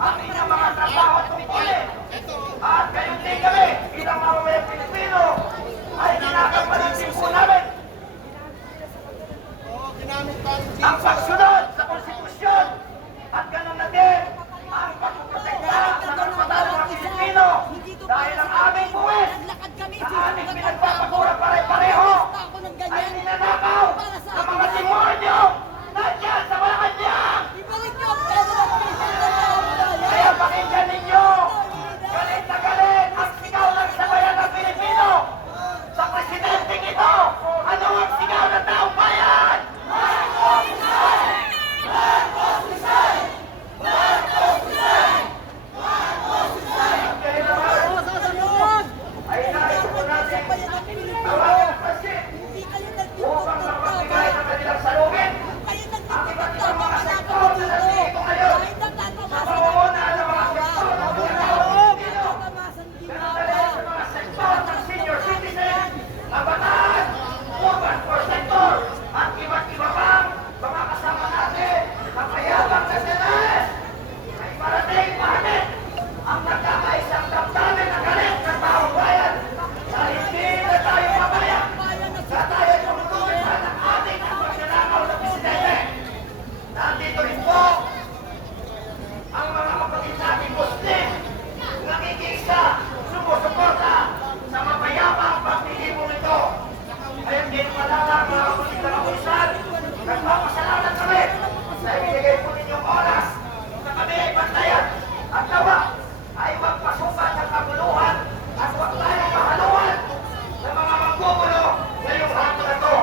ang inyong mga trabaho at tungkulin. At gayon din kami, bilang mamamayang Pilipino, ay ginagampanan din po namin ang pagsunod sa konstitusyon at ganoon na din ang pagpuprotekta sa karapatan ng mga Pilipino dahil ang aming buwis na aming pinagpapagura pare-pareho ay ninanakaw ng mga demonyo nandiyan sa Malacanang! Kaya pakinggan ninyo, galit na galit ang sigaw ng sabayan ng Pilipino sa presidenteng ito! Ano ang sigaw ng taong bayan? Ay nais po natin tawagan ang pansin upang magbigay ng kanilang salungin ang iba't ibang mga sektor na nandito ngayon sa pamumuno ng mga sektor ng mga Pilipino. Ganun na rin sa mga sektor ng senior citizen, kabataan, urban poor sector, at iba't iba pang mga kasama natin na mayabang na senales ay parating bakit ang nagkakaisang damdamin ng galit ng taong bayan na hindi na tayo mamaya na tayo tumutulad ng ating ang pagnanakaw ng presidente. Nandito rin po ang mga kapatid nating Muslim nakikisa, sumusuporta sa mapayapang pagtitipong ito. Ngayon din pala lang mga kapatid na kapulisan, nagpapasalamat kami sa ibinigay po ninyong oras na kami ay bantayan at nawa ay magpasukat ng kaguluhan at huwag tayong mahaluan ng mga magkukulo ngayong hapon na ito.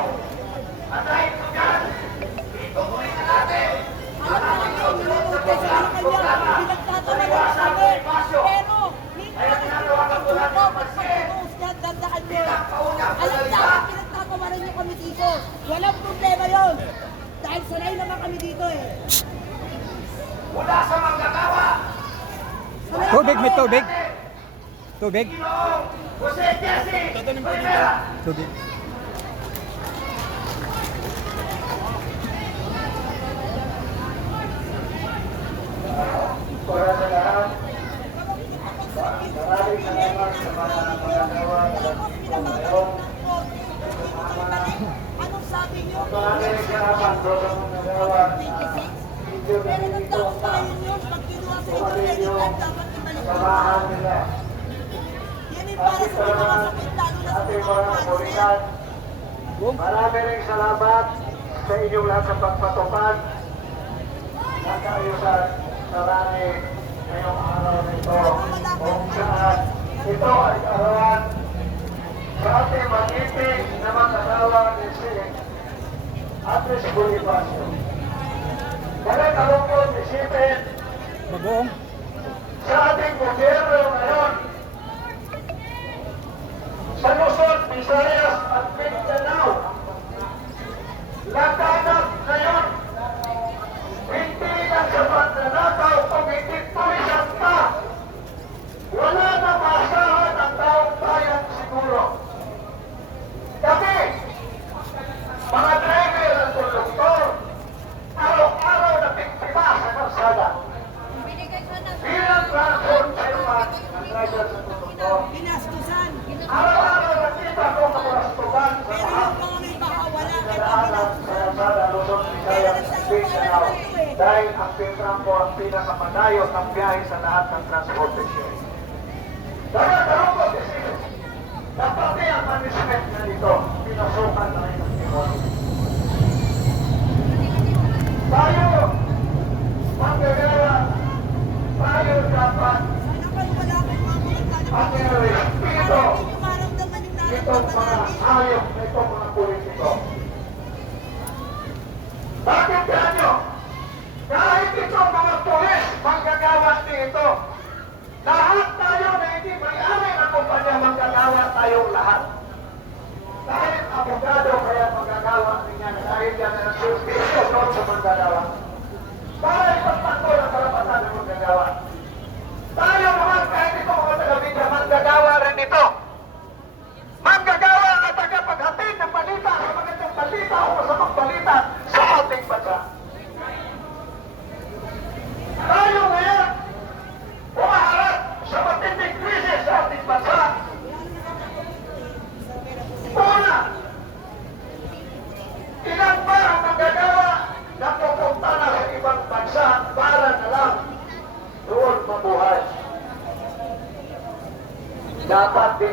At dahil po dyan, itutuloy na natin ang ating sunod sa programa sa liwasan ng espasyo. Kaya tinatawagan po natin ang pansin bilang kaunang panalita. Pinagtatawaran niyo kami dito. Walang problema yon. Dahil sanay naman kami dito eh. Mula sa manggagawa, Tubig, may tubig. Tubig. Ginoong Jose Jesse Rivera. Tubig. Para sa lahat, maraming salamat sa mga manggagawa na nandito ngayon. Anong sabi niyo? Maraming salamat sa mga manggagawa na video na Pero nang dito taong sa tayo niyo, pag kinuha sa inyo, kumain yung dapat ibalik mo. samahan nila. Yan yung para sa mga sakit, lalo na sa Ating mga mga cancer. kapulisan, marami rin salamat sa inyong lahat sa pagpatupad ng kaayusan sa rally ngayong araw nito kung saan ito ay arawan sa ating mag-ibig na mag-asawa ni si Andres Bonifacio. Kaya kalungkot isipin Bagoong. sa ating gobyerno ngayon sa Luzon, Visayas at Mindanao. Laganap ngayon, hindi lang sa pagnanakaw, kumitit tulisan pa. Wala na maasahan ang taong bayan siguro. Kasi, mga driver at konduktor, araw-araw na biktima sa kalsada. Bilang transport chairman ng driver sa konduktor, Ginastusan. araw-araw nakita ko kaparastugan sa Pero lahat yung mga may baka wala, ng kaya daanan sa kalsada Luzon, Visayas, Mindanao. Dahil ang Pintrampo ang pinakamadayo ng biyahe sa lahat ng transportation. Kaya kalungkot isipin, na pati ang management na ito, pinasukan na rin ng demonyo. Tayo, manggagawa, tayo dapat sana kayo wala akong mga ang respeto para hindi nyo maramdaman yung itong nararamdaman mga namin. hayop na itong mga politiko. Bakit ganyo? Kahit itong mga pulis, manggagawa dito, lahat tayo na hindi may-ari ng kumpanya, manggagawa tayong lahat. Kahit abogado kaya manggagawa niya dahil yan ang servisyo doon sa manggagawa.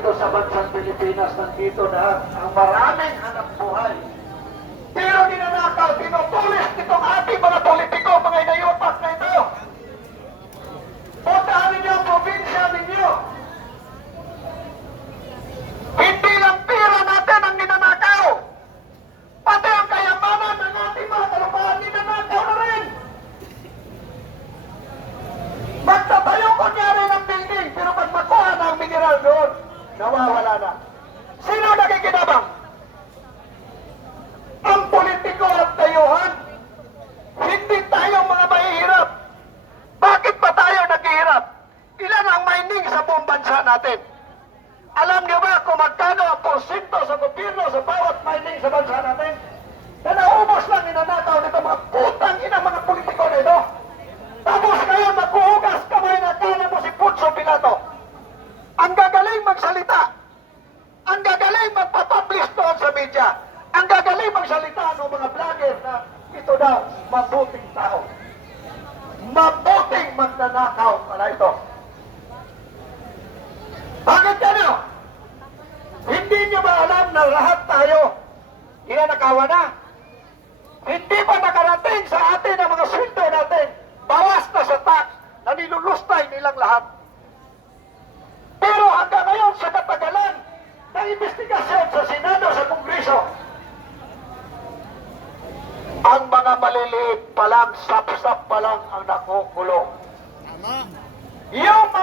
dito sa bansang Pilipinas, nandito na ang maraming hanap buhay. Pero ninanakaw, tinutulis nitong ating mga politiko, mga inayupak na ito. Puntahan ninyo ang probinsya ninyo. Hindi lang pera natin ang ninanakaw. Pati ang kayamanan ng ating mga kalupaan, ninanakaw na rin. Magtatayo kunyari ng building, pero pag makuha na ang mineral doon, nawawala na. Sino nakikinabang? Ang politiko at tayuhan. Hindi tayo mga mahihirap. Bakit ba tayo naghihirap? Ilan ang mining sa buong bansa natin? Alam niyo ba kung magkano ang porsyento sa gobyerno sa bawat mining sa bansa natin? Na naubos lang inanakaw nito mga putang ina mga politiko na ito. Tapos ngayon maghuhugas kamay na kala mo si Poncio Pilato. Ang gagaling magsalita. Ang gagaling magpapublish doon sa media. Ang gagaling magsalita ng mga vlogger na ito daw, mabuting tao. Mabuting magnanakaw pala ito. Bakit gano? Hindi nyo ba alam na lahat tayo ginanakawan na? Hindi ba nakarating sa atin ang mga sweldo natin? Bawas na sa tax na nilulustay nilang lahat. Pero hanggang ngayon sa katagalan ng investigasyon sa Senado, sa Kongreso, ang mga maliliit pa lang, sap-sap pa lang ang nakukulong. Yung mga